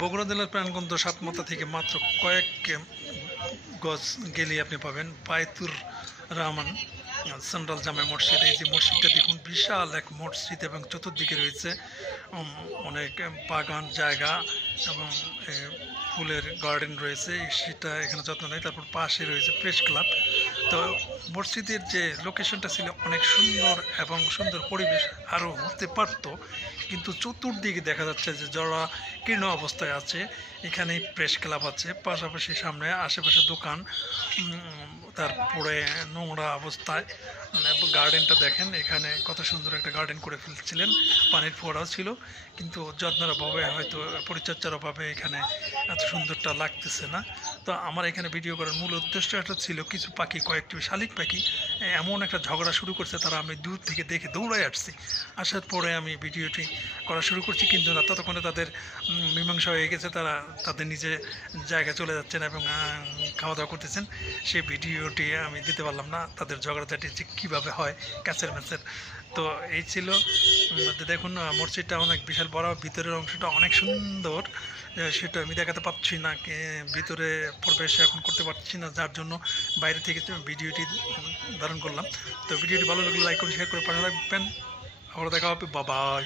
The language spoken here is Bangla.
বগুড়া জেলার প্রাণগন্ধ সাতমাথা থেকে মাত্র কয়েক গজ গেলে আপনি পাবেন বায়তুর রহমান সেন্ট্রাল জামে মসজিদ। এই যে মসজিদটা দেখুন, বিশাল এক মসজিদ এবং চতুর্দিকে রয়েছে অনেক বাগান জায়গা এবং ফুলের গার্ডেন রয়েছে। সেটা এখানে যত্ন নেই তারপর পাশে রয়েছে প্রেস ক্লাব। তো মসজিদের যে লোকেশনটা ছিল অনেক সুন্দর এবং সুন্দর পরিবেশ আরও হতে পারতো। কিন্তু চতুর্দিকে দেখা যাচ্ছে যে যারা কীর্ণ অবস্থায় আছে এখানে প্রেস ক্লাব আছে, পাশাপাশি সামনে আশেপাশে দোকান তারপরে নোংরা অবস্থায় গার্ডেনটা দেখেন, এখানে কত সুন্দর একটা গার্ডেন করে ফেলছিলেন, পানির ফোয়ারাও ছিল, কিন্তু যত্নের অভাবে হয়তো পরিচর্যার অভাবে এখানে এত সুন্দরটা লাগতেছে না। তো আমার এখানে ভিডিও করার মূল উদ্দেশ্য একটা ছিল কিছু পাখি, কয়েকটি শালিক পাখি এমন একটা ঝগড়া শুরু করছে, তারা আমি দূর থেকে দেখে দৌড়ায় আসছি। আসার পরে আমি ভিডিওটি করা শুরু করছি, কিন্তু না, ততক্ষণে তাদের মীমাংসা হয়ে গেছে, তারা তাদের নিজে জায়গায় চলে যাচ্ছেন এবং খাওয়া দাওয়া করতেছেন। সেই ভিডিওটি আমি দিতে পারলাম না, তাদের ঝগড়াঝাটি যে কীভাবে হয় ক্যাচের ম্যাচের তো এই ছিল দেখুন মসজিদটা অনেক বিশাল বড়, ভিতরের অংশটা অনেক সুন্দর। সেটা আমি দেখাতে পারছি না ভিতরে প্রবেশ এখন করতে পারছি না, যার জন্য বাইরে থেকে ভিডিওটি ধারণ করলাম। তো ভিডিওটি ভালো লাগলে লাইক করে শেয়ার করে পাশে রাখবেন আবার দেখা হবে বাবাই